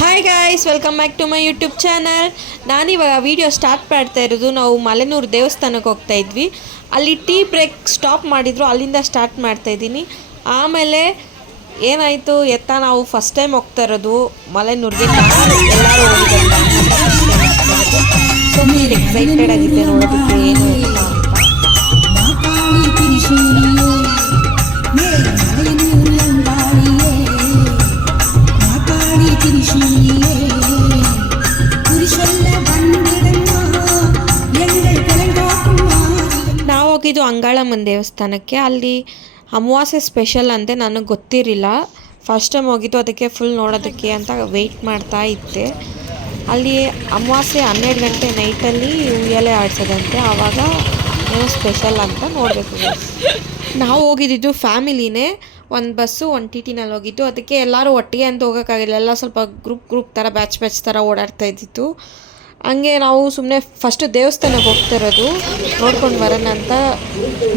Hi guys welcome back to my YouTube channel ನಾನಿವಾಗ video start ಮಾಡ್ತಾ ಇರೋದು, ನಾವು ಮಲೆನೂರು ದೇವಸ್ಥಾನಕ್ಕೆ ಹೋಗ್ತಾ ಇದ್ವಿ. ಅಲ್ಲಿ ಟೀ ಬ್ರೇಕ್ ಸ್ಟಾಪ್ ಮಾಡಿದ್ರು, ಅಲ್ಲಿಂದ ಸ್ಟಾರ್ಟ್ ಮಾಡ್ತಾ ಇದ್ದೀನಿ. ಆಮೇಲೆ ಏನಾಯಿತು, ಎತ್ತ ನಾವು ಫಸ್ಟ್ ಟೈಮ್ ಹೋಗ್ತಾ ಇರೋದು, ಮಲೆನೂರಿಗೆ ಎಲ್ಲರೂ ಎಕ್ಸೈಟೆಡ್ ಆಗಿದ್ದೆ ನೋಡೋದಕ್ಕೆ. ಅಂಗಾಳಮ್ಮನ ದೇವಸ್ಥಾನಕ್ಕೆ ಅಲ್ಲಿ ಅಮಾವಾಸ್ಯೆ ಸ್ಪೆಷಲ್ ಅಂತೆ ನನಗೆ ಗೊತ್ತಿರಲಿಲ್ಲ. ಫಸ್ಟ್ ಟೈಮ್ ಹೋಗಿದ್ದು ಅದಕ್ಕೆ ಫುಲ್ ನೋಡೋದಕ್ಕೆ ಅಂತ ವೆಯ್ಟ್ ಮಾಡ್ತಾ ಇದ್ದೆ. ಅಲ್ಲಿ ಅಮಾವಾಸ್ಯೆ ಹನ್ನೆರಡು ಗಂಟೆ ನೈಟಲ್ಲಿ ಉಯ್ಯಾಲೆ ಆಡ್ಸೋದಂತೆ, ಆವಾಗ ಏನೋ ಸ್ಪೆಷಲ್ ಅಂತ ನೋಡಬೇಕು ನಾವು ಹೋಗಿದ್ದಿದ್ದು ಫ್ಯಾಮಿಲಿನೇ, ಒಂದು ಬಸ್ಸು ಒಂದು ಟಿ ಟಿನಲ್ಲಿ ಹೋಗಿದ್ದು. ಅದಕ್ಕೆ ಎಲ್ಲರೂ ಒಟ್ಟಿಗೆ ಅಂತ ಹೋಗೋಕ್ಕಾಗಿಲ್ಲ. ಎಲ್ಲ ಸ್ವಲ್ಪ ಗ್ರೂಪ್ ಗ್ರೂಪ್ ಥರ ಬ್ಯಾಚ್ ಬ್ಯಾಚ್ ಥರ ಓಡಾಡ್ತಾ ಇದ್ದಿತ್ತು. ಹಂಗೆ ನಾವು ಸುಮ್ಮನೆ ಫಸ್ಟ್ ದೇವಸ್ಥಾನಕ್ಕೆ ಹೋಗ್ತಿರೋದು ನೋಡ್ಕೊಂಡು ಬರೋಣ ಅಂತ.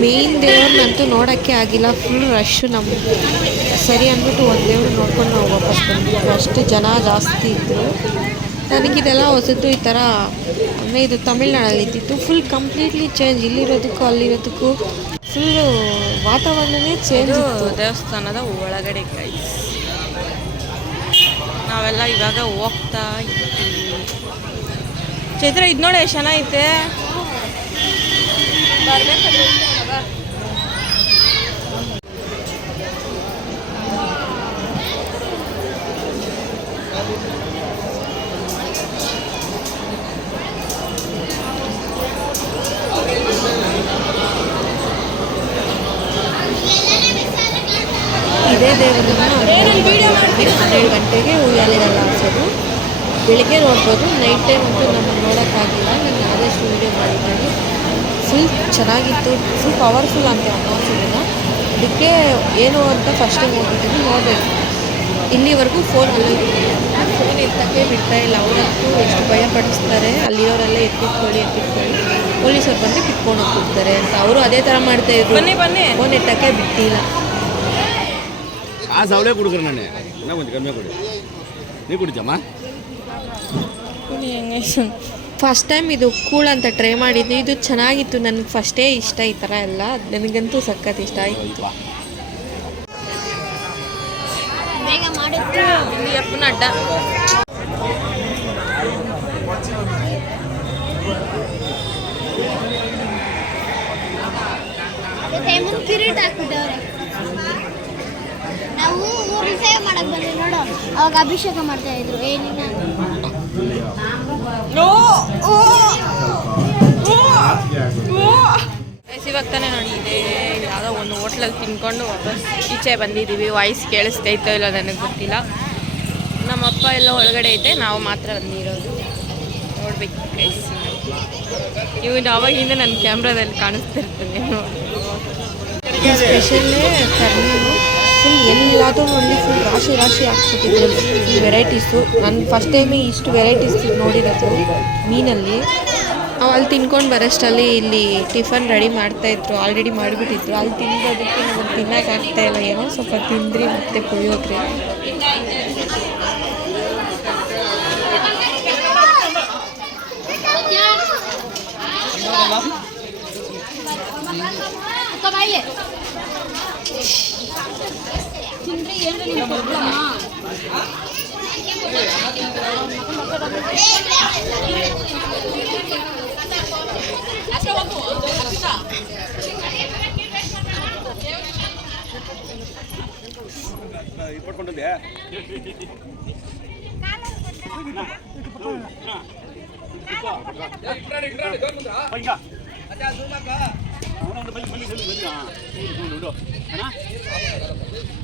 ಮೇಯ್ನ್ ದೇವ್ರನ್ನಂತೂ ನೋಡೋಕ್ಕೆ ಆಗಿಲ್ಲ ಫುಲ್ ರಶ್ಶು ನಮ್ಮ ಸರಿ ಅಂದ್ಬಿಟ್ಟು ಒಂದು ದೇವ್ರು ನೋಡ್ಕೊಂಡು ನಾವು ವಾಪಸ್ ಬಂದ್ಬಿಟ್ಟು ಅಷ್ಟು ಜನ ಜಾಸ್ತಿ ಇದ್ದರು ನನಗಿದೆಲ್ಲ ಹೊಸದು ಈ ಥರ ಅಂದರೆ ಇದು ತಮಿಳ್ನಾಡಲ್ಲಿ ಇದ್ದಿತ್ತು ಫುಲ್ ಕಂಪ್ಲೀಟ್ಲಿ ಚೇಂಜ್ ಇಲ್ಲಿರೋದಕ್ಕೂ ಅಲ್ಲಿರೋದಕ್ಕೂ ಫುಲ್ಲು ವಾತಾವರಣನೇ ಚೇಂಜ್ ದೇವಸ್ಥಾನದ ಒಳಗಡೆ ನಾವೆಲ್ಲ ಇವಾಗ ಹೋಗ್ತಾ ಇದ್ದೀವಿ. ಚೈತ್ರ ಇದು ನೋಡಿ ಎಷ್ಟು ಚೆನ್ನಾಗೈತೆ ಇದೇ ದೇವರನ್ನ ಹನ್ನೆರಡು ಗಂಟೆಗೆ ಉಯ್ಯಾಲೆಲ್ಲ ಹಾಕ್ಸೋದು. ಬೆಳಗ್ಗೆ ನೋಡ್ಬೋದು ನೈಟ್ ಟೈಮ್ ಅಂತೂ ನಮ್ಮ ನೋಡೋಕ್ಕಾಗಿಲ್ಲ ನಾನು ಆದಷ್ಟು ವೀಡಿಯೋ ಮಾಡಿದ್ದೀನಿ ಫುಲ್ ಚೆನ್ನಾಗಿತ್ತು ಫುಲ್ ಪವರ್ಫುಲ್ ಅಂತ ಅನ್ನೋನ್ಸಿದ್ದೀನಿ ಅದಕ್ಕೆ ಏನು ಅಂತ ಫಸ್ಟ್ ಟೈಮ್ ಹೋಗಿದ್ದೀನಿ ನೋಡಬೇಕು. ಇಲ್ಲಿವರೆಗೂ ಫೋನ್ ಅಲ್ಲೋ ಫೋನ್ ಎತ್ತಕ್ಕೆ ಬಿಡ್ತಾ ಇಲ್ಲ. ಅವರಂತೂ ಎಷ್ಟು ಭಯ ಪಡಿಸ್ತಾರೆ ಅಲ್ಲಿರೋರೆಲ್ಲ ಎತ್ತಿಟ್ಕೊಳ್ಳಿ ಎತ್ತಿಟ್ಕೊಳ್ಳಿ. ಪೊಲೀಸರು ಬಂದು ಕಿತ್ಕೊಂಡು ಹೋಗ್ತಿರ್ತಾರೆ ಅಂತ. ಅವರು ಅದೇ ಥರ ಮಾಡ್ತಾ ಇದ್ರು. ಬನ್ನಿ ಬನ್ನಿ. ಫೋನ್ ಎತ್ತಕ್ಕೆ ಬಿಟ್ಟಿಲ್ಲ. ಆ ಸಾವಳೆ ಕೊಡುಗ್ರ ನಾನೇ ಒಂದು ಕಮ್ಮಿ ಕೊಡಿ. ನೀವು ಕುಡಿತಮ್ಮ ಹೇಳ್ತೀನಿ ಹೆಂಗೆ ಫಸ್ಟ್ ಟೈಮ್ ಇದು ಕೂಳ್ ಅಂತ ಟ್ರೈ ಮಾಡಿದ್ದು ಇದು ಚೆನ್ನಾಗಿತ್ತು. ನನಗೆ ಫಸ್ಟೇ ಇಷ್ಟ ಈ ಥರ ಎಲ್ಲ. ನನಗಂತೂ ಸಖತ್ ಇಷ್ಟ ಆಯಿತು. ಅಡ್ಡ. ನಾವು ಮಾಡಕ್ ಬಂದ್ವಿ ನೋಡು. ಅವಾಗ ಅಭಿಷೇಕ ಮಾಡ್ತಾ ಇದ್ರು. ಏನಿಲ್ಲ ಇವಾಗ ತಾನೇ ನೋಡಿ ಇದೆ ಯಾವುದೋ ಒಂದು ಹೋಟ್ಲಲ್ಲಿ ತಿನ್ಕೊಂಡು ವಾಪಸ್ ಈಚೆ ಬಂದಿದ್ದೀವಿ. ವಾಯ್ಸ್ ಕೇಳಿಸ್ತೈತೋ ಇಲ್ಲ ನನಗೆ ಗೊತ್ತಿಲ್ಲ. ನಮ್ಮಪ್ಪ ಎಲ್ಲ ಒಳಗಡೆ ಐತೆ ನಾವು ಮಾತ್ರ ಬಂದಿರೋದು. ನೋಡ್ಬೇಕು ಗೈಸ್ ಇವನು ಅವಾಗಿಂದ ನನ್ನ ಕ್ಯಾಮ್ರಾದಲ್ಲಿ ಕಾಣಿಸ್ತಿರ್ತಾನೆ ನೋಡಿ. ಸ್ಪೆಷಲ್ಲೇ ಫುಲ್ ಎಲ್ಲಾದರೂ ನೋಡಿ ಫುಲ್ ರಾಶಿ ರಾಶಿ ಹಾಕ್ಬಿಟ್ಟಿದ್ರು ಈ ವೆರೈಟೀಸು ನಾನು ಫಸ್ಟ್ ಟೈಮೇ ಇಷ್ಟು ವೆರೈಟೀಸ್ ನೋಡಿರೋದು ಮೀನಲ್ಲಿ ಅಲ್ಲಿ ತಿನ್ಕೊಂಡು ಬರೋಷ್ಟಲ್ಲಿ ಇಲ್ಲಿ ಟಿಫನ್ ರೆಡಿ ಮಾಡ್ತಾಯಿದ್ರು ಆಲ್ರೆಡಿ ಮಾಡಿಬಿಟ್ಟಿದ್ರು ಅಲ್ಲಿ ತಿನ್ನೋದಕ್ಕೆ ನಮಗೆ ತಿನ್ನೋಕೆ ಆಗ್ತಾ ಇಲ್ಲ ಏನೋ ಸ್ವಲ್ಪ ತಿಂದ್ರಿ ಮತ್ತೆ ಇಪ್ಪಟ್ಕೊಂಡಂದೆ ಇಪ್ಪಟ್ಕೊಂಡಿದ್ದೆ ಅವನ ಬಲ್ಲಿ ಬಲ್ಲಿ ಬಲ್ಲಿ ಬಲ್ಲಿ ಹಾಂ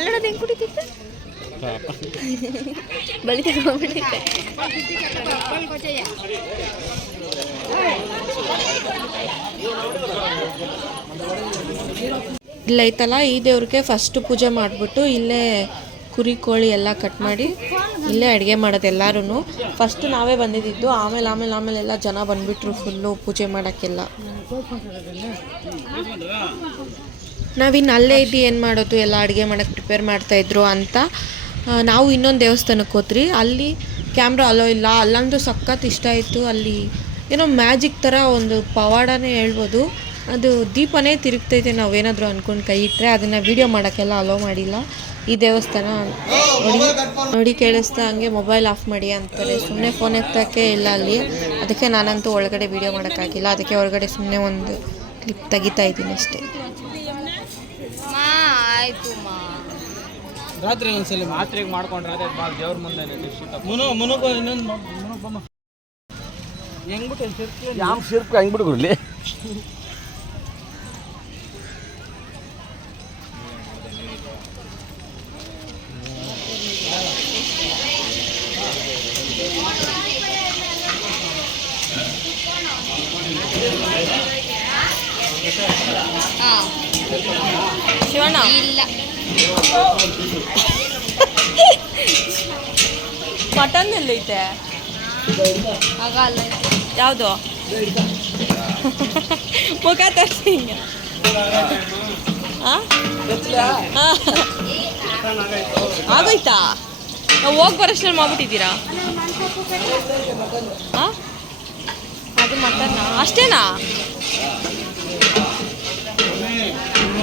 ಅಲ್ಲಡ ಹೆಂಗೆ ಇಲ್ಲೈತಲ್ಲ ಈ ದೇವ್ರಿಗೆ ಫಸ್ಟ್ ಪೂಜೆ ಮಾಡಿಬಿಟ್ಟು ಇಲ್ಲೇ ಕುರಿ, ಕೋಳಿ ಎಲ್ಲ ಕಟ್ ಮಾಡಿ ಇಲ್ಲೇ ಅಡುಗೆ ಮಾಡೋದು ಎಲ್ಲರೂ ಫಸ್ಟ್ ನಾವೇ ಬಂದಿದ್ದು, ಆಮೇಲೆ ಆಮೇಲೆ ಆಮೇಲೆ ಎಲ್ಲ ಜನ ಬಂದ್ಬಿಟ್ರು ಫುಲ್ಲು ಪೂಜೆ ಮಾಡೋಕ್ಕೆಲ್ಲ. ನಾವಿನ್ನು ಅಲ್ಲೇ ಇದ್ದು ಏನು ಮಾಡೋದು? ಎಲ್ಲ ಅಡುಗೆ ಮಾಡೋಕ್ಕೆ ಪ್ರಿಪೇರ್ ಮಾಡ್ತಾಯಿದ್ರು ಅಂತ ನಾವು ಇನ್ನೊಂದು ದೇವಸ್ಥಾನಕ್ಕೆ ಹೋದ್ರಿ. ಅಲ್ಲಿ ಕ್ಯಾಮ್ರಾ ಅಲೋ ಇಲ್ಲ ಅಲ್ಲಂತೂ ಸಖತ್ ಇಷ್ಟ ಆಯಿತು. ಅಲ್ಲಿ ಏನೋ ಮ್ಯಾಜಿಕ್ ಥರ ಒಂದು ಪವಾಡನೇ ಹೇಳ್ಬೋದು. ಅದು ದೀಪನೇ ತಿರುಗ್ತೈತೆ ನಾವೇನಾದರೂ ಅಂದ್ಕೊಂಡು ಕೈ ಇಟ್ಟರೆ ಅದನ್ನು ವೀಡಿಯೋ ಮಾಡೋಕ್ಕೆಲ್ಲ ಅಲೋ ಮಾಡಿಲ್ಲ. ಈ ದೇವಸ್ಥಾನ ನೋಡಿ ನೋಡಿ ಕೇಳಿಸ್ತಾ ಹಂಗೆ ಮೊಬೈಲ್ ಆಫ್ ಮಾಡಿ ಅಂತಾರೆ. ಸುಮ್ಮನೆ ಫೋನ್ ಎತ್ತಕ್ಕೆ ಇಲ್ಲ ಅಲ್ಲಿ. ಅದಕ್ಕೆ ನಾನಂತೂ ಒಳಗಡೆ ವೀಡಿಯೋ ಮಾಡೋಕ್ಕಾಗಿಲ್ಲ ಅದಕ್ಕೆ ಹೊರಗಡೆ ಸುಮ್ಮನೆ ಒಂದು ಕ್ಲಿಪ್ ತೆಗಿತಾ ಇದ್ದೀನಿ ಅಷ್ಟೇ. ಆಯ್ತು ಮಾ. ರಾತ್ರಿ ಒಂದ್ಸಲ ಮಾತ್ರೆಗೆ ಮಾಡ್ಕೊಂಡ್ರೆ ಅದೇ ಬಾ ದೇವ್ರ ಮುಂದೆ ಮುನು ಮುನುಗು ಇನ್ನೊಂದು ಬಮ್ಮ ಹೆಂಗ್ಬಿಟ್ಟು ಸಿರ್ಕು ಗುರ್ಲಿ ಶಿವಣ್ಣ? ಇಲ್ಲ. ಮಟನ್ ಎಲ್ಲೈತೆ ಯಾವುದು? ಮುಖ ತರ್ಸಿ ಹಿಂಗೆ. ಆಗೋಯ್ತಾ? ನಾವು ಹೋಗಿ ಬರೋಷ್ಟು ಮಾಡ್ಬಿಟ್ಟಿದ್ದೀರಾ? ಅದು ಮಟನ್? ಅಷ್ಟೇನಾ?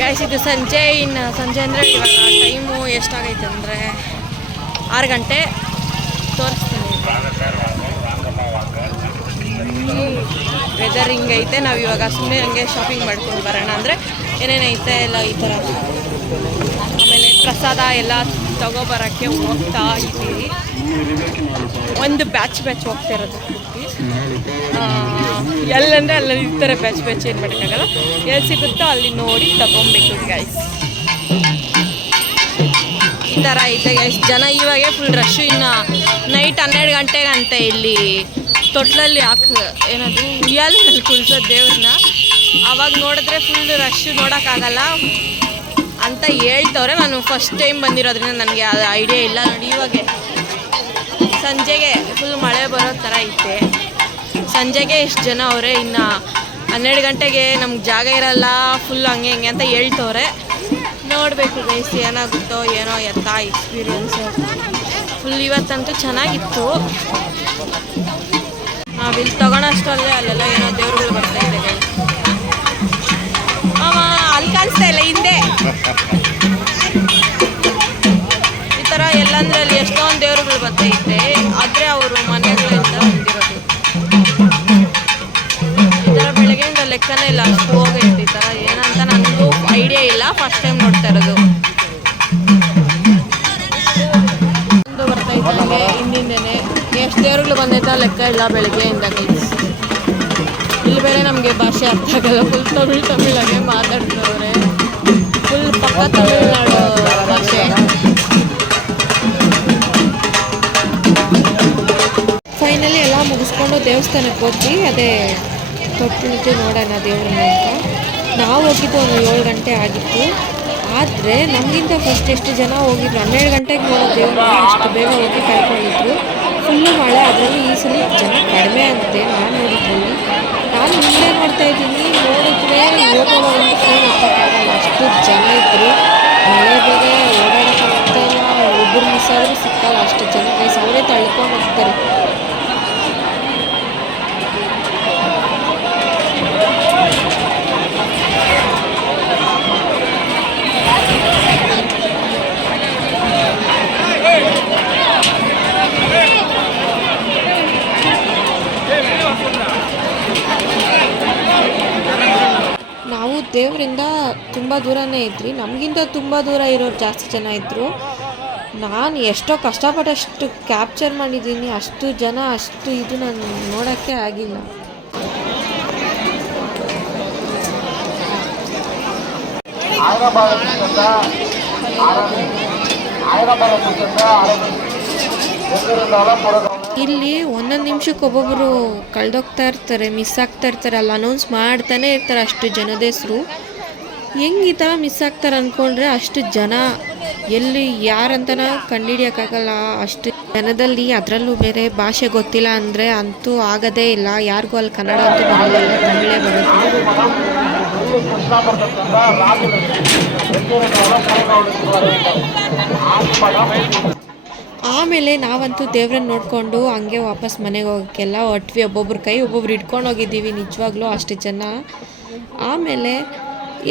ಗೈಸ್ ಇದು ಸಂಜೆ, ಇನ್ನು ಸಂಜೆ ಅಂದರೆ ಇವಾಗ ಟೈಮು ಎಷ್ಟಾಗೈತೆ ಅಂದರೆ ಆರು ಗಂಟೆ ತೋರಿಸ್ತೀನಿ. ವೆದರ್ ಹಿಂಗೈತೆ, ನಾವು ಇವಾಗ ಸುಮ್ಮನೆ ಹಂಗೆ ಶಾಪಿಂಗ್ ಮಾಡ್ಕೊಂಡು ಬರೋಣ ಅಂದರೆ ಏನೇನೈತೆ ಎಲ್ಲ ಈ ಥರ ಆಮೇಲೆ ಪ್ರಸಾದ ಎಲ್ಲ ತಗೋಬರೋಕ್ಕೆ ಹೋಗ್ತಾ ಇದ್ದೀವಿ ಒಂದು ಬ್ಯಾಚ್ ಬ್ಯಾಚ್ ಹೋಗ್ತಾ ಇರೋದು. ಎಲ್ಲಂದ್ರೆ ಅಲ್ಲಿ ಇರ್ತಾರೆ ಬ್ಯಾಚ್ ಬ್ಯಾಚ್ ಏನು ಮಾಡೋಕ್ಕಾಗಲ್ಲ. ಎಲ್ಲಿ ಸಿಗುತ್ತೋ ಅಲ್ಲಿ ನೋಡಿ ತಗೊಬೇಕು ಗೈಸ್ ಈ ಥರ ಐತೆ ಗೈಸ್ ಜನ ಇವಾಗೆ ಫುಲ್ ರಶ್ಶು ಇನ್ನು ನೈಟ್ ಹನ್ನೆರಡು ಗಂಟೆಗೆ ಅಂತ ಇಲ್ಲಿ ತೊಟ್ಲಲ್ಲಿ ಹಾಕ್ ಏನದು ಉಯ್ಯಾಲಿನಲ್ಲಿ ಕುಳ್ಸೋದು ದೇವ್ರನ್ನ. ಅವಾಗ ನೋಡಿದ್ರೆ ಫುಲ್ ರಶ್ ನೋಡೋಕ್ಕಾಗಲ್ಲ. ಅಂತ ಹೇಳ್ತವ್ರೆ. ನಾನು ಫಸ್ಟ್ ಟೈಮ್ ಬಂದಿರೋದ್ರಿಂದ ನನಗೆ ಅದು ಐಡಿಯಾ ಇಲ್ಲ. ನೋಡಿ ಇವಾಗೆ ಸಂಜೆಗೆ ಫುಲ್ ಮಳೆ ಬರೋ ಥರ ಐತೆ. ಸಂಜೆಗೆ ಎಷ್ಟು ಜನ ಅವರೇ? ಇನ್ನು ಹನ್ನೆರಡು ಗಂಟೆಗೆ ನಮ್ಗೆ ಜಾಗ ಇರಲ್ಲ ಫುಲ್ ಹಂಗೆ ಹಿಂಗೆ ಅಂತ ಹೇಳ್ತವ್ರೆ. ನೋಡಬೇಕು ಗೈಸ್ ಏನಾಗುತ್ತೋ ಏನೋ ಎತ್ತ ಎಕ್ಸ್ಪೀರಿಯನ್ಸ್ ಫುಲ್ ಇವತ್ತಂತೂ ಚೆನ್ನಾಗಿತ್ತು. ನಾವಿಲ್ಲಿ ತಗೊಳೋಷ್ಟಲ್ಲೇ ಅಲ್ಲೆಲ್ಲ ಲೆಕ್ಕನೇ ಇಲ್ಲ ಹೋಗೈತೆ ಈ ಥರ ಏನಂತ ನನಗೂ ಐಡಿಯಾ ಇಲ್ಲ ಫಸ್ಟ್ ಟೈಮ್ ನೋಡ್ತಾ ಇರೋದು. ಒಂದು ಬರ್ತೈತೆ ನನಗೆ ಹಿಂದಿಂದೇನೆ. ಎಷ್ಟು ದೇವರುಗಳು ಬಂದೈತೆ ಲೆಕ್ಕ ಇಲ್ಲ ಬೆಳಗ್ಗೆಯಿಂದ ಇಲ್ಲಿ ಬೇರೆ ನಮಗೆ ಭಾಷೆ ಅರ್ಥ ಆಗಲ್ಲ. ಫುಲ್ ತಮಿಳ್ ತಮಿಳಾಗೆ ಮಾತಾಡ್ತವ್ರೆ ಫುಲ್ ಪಕ್ಕ ತಮಿಳುನಾಡು ಭಾಷೆ. ಫೈನಲಿ ಎಲ್ಲ ಮುಗಿಸ್ಕೊಂಡು ದೇವಸ್ಥಾನಕ್ಕೆ ಹೋಗಿ ಅದೇ ತೊಟ್ಟಿಳಿದು ನೋಡೋಣ ದೇವ್ರನ್ನ ಅಂತ. ನಾವು ಹೋಗಿದ್ದು ಒಂದು ಏಳು ಗಂಟೆ ಆಗಿತ್ತು. ಆದರೆ ನಮಗಿಂತ ಫಸ್ಟ್ ಎಷ್ಟು ಜನ ಹೋಗಿದ್ರು? ಹನ್ನೆರಡು ಗಂಟೆಗೆ ನೋಡೋ ದೇವ್ರನ್ನ ಅಷ್ಟು ಬೇಗ ಹೋಗಿ ಕರ್ಕೊಂಡಿದ್ರು. ಫುಲ್ಲು ಮಳೆ, ಅದರಲ್ಲಿ ಈ ಸಲ ಜನ ಕಡಿಮೆ ಆಗುತ್ತೆ ನಾನು ನೋಡಿದ್ರಲ್ಲಿ ನಾನು ಮುಂದೆ ನೋಡ್ತಾ ಇದ್ದೀನಿ, ನೋಡಿದ್ರೆ ಹೋಗೋಣ ಫೋನ್ ಅಷ್ಟು ಜನ ಇದ್ದರು ಮಳೆ ಬೇರೆ, ಓಡಾಡೋಕ್ಕಾಗ್ತಾ ಇಲ್ಲ ಒಬ್ಬರು ಮಿಸ್ ಆದರೂ ಸಿಕ್ಕಲ್ಲ ಅಷ್ಟು ಜನ. ಗೈಸ್ ಅವರೇ ತಳ್ಕೊಂಡು ಹೋಗ್ತಾರೆ. ನಾವು ದೇವರಿಂದ ತುಂಬ ದೂರನೇ ಇದ್ರಿ ನಮಗಿಂತ ತುಂಬ ದೂರ ಇರೋರು ಜಾಸ್ತಿ ಜನ ಇದ್ದರು ನಾನು ಎಷ್ಟೋ ಕಷ್ಟಪಟ್ಟಷ್ಟು ಕ್ಯಾಪ್ಚರ್ ಮಾಡಿದ್ದೀನಿ ಅಷ್ಟು ಜನ ಅಷ್ಟು ಇದು ನಾನು ನೋಡೋಕ್ಕೆ ಆಗಿಲ್ಲ ಇಲ್ಲಿ ಒಂದೊಂದು ನಿಮಿಷಕ್ಕೆ ಒಬ್ಬೊಬ್ಬರು ಕಳೆದೋಗ್ತಾ ಇರ್ತಾರೆ ಮಿಸ್ ಆಗ್ತಾ ಇರ್ತಾರೆ ಅಲ್ಲಿ ಅನೌನ್ಸ್ ಮಾಡ್ತಾನೆ ಇರ್ತಾರೆ ಅಷ್ಟು ಜನದ ಹೆಸರು. ಹೆಂಗೆ ಈ ಥರ ಮಿಸ್ ಆಗ್ತಾರೆ ಅಂದ್ಕೊಂಡ್ರೆ ಅಷ್ಟು ಜನ ಎಲ್ಲಿ ಯಾರಂತನ ಕಂಡುಹಿಡಿಯೋಕ್ಕಾಗಲ್ಲ ಅಷ್ಟು ಜನದಲ್ಲಿ ಅದರಲ್ಲೂ ಬೇರೆ ಭಾಷೆ ಗೊತ್ತಿಲ್ಲ ಅಂದರೆ ಅಂತೂ ಆಗೋದೇ ಇಲ್ಲ. ಯಾರಿಗೂ ಅಲ್ಲಿ ಕನ್ನಡ ಅಂತೂ ಬರೋಲ್ಲ ತಮಿಳೇ ಬರೋದು ಆಮೇಲೆ ನಾವಂತೂ ದೇವ್ರನ್ನ ನೋಡಿಕೊಂಡು ಹಂಗೆ ವಾಪಸ್ ಮನೆಗೆ ಹೋಗೋಕ್ಕೆಲ್ಲ ಹೊಟ್ವಿ ಒಬ್ಬೊಬ್ರ ಕೈ ಒಬ್ಬೊಬ್ರು ಇಟ್ಕೊಂಡು ಹೋಗಿದ್ದೀವಿ ನಿಜವಾಗ್ಲೂ ಅಷ್ಟು ಜನ. ಆಮೇಲೆ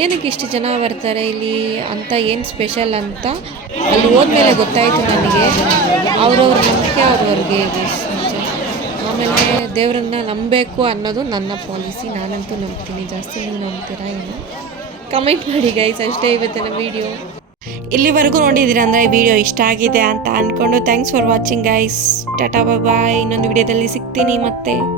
ಏನಕ್ಕೆ ಇಷ್ಟು ಜನ ಬರ್ತಾರೆ ಇಲ್ಲಿ ಅಂತ ಏನು ಸ್ಪೆಷಲ್ ಅಂತ? ಅಲ್ಲಿ ಹೋದ್ಮೇಲೆ ಗೊತ್ತಾಯಿತು ನನಗೆ. ಅವ್ರವ್ರ ನಂಬಿಕೆ ಅವ್ರವ್ರಿಗೆ ಆಮೇಲೆ ದೇವರನ್ನ ನಂಬಬೇಕು ಅನ್ನೋದು ನನ್ನ ಪಾಲಿಸಿ ನಾನಂತೂ ನಂಬ್ತೀನಿ. ಜಾಸ್ತಿ ನೀವು ನಂಬ್ತೀರಾ ಏನು? ಕಮೆಂಟ್ ಮಾಡಿ ಗೈಸ್ ಅಷ್ಟೇ ಇವತ್ತಿನ ವಿಡಿಯೋ ಇಲ್ಲಿವರೆಗೂ ನೋಡಿದ್ದೀರಾ ಅಂದರೆ ವಿಡಿಯೋ ಇಷ್ಟ ಆಗಿದೆ ಅಂತ ಅಂದ್ಕೊಂಡು thanks for watching guys tata bye ಇನ್ನೊಂದು ವಿಡಿಯೋದಲ್ಲಿ ಸಿಗ್ತೀನಿ. ಮತ್ತೆ.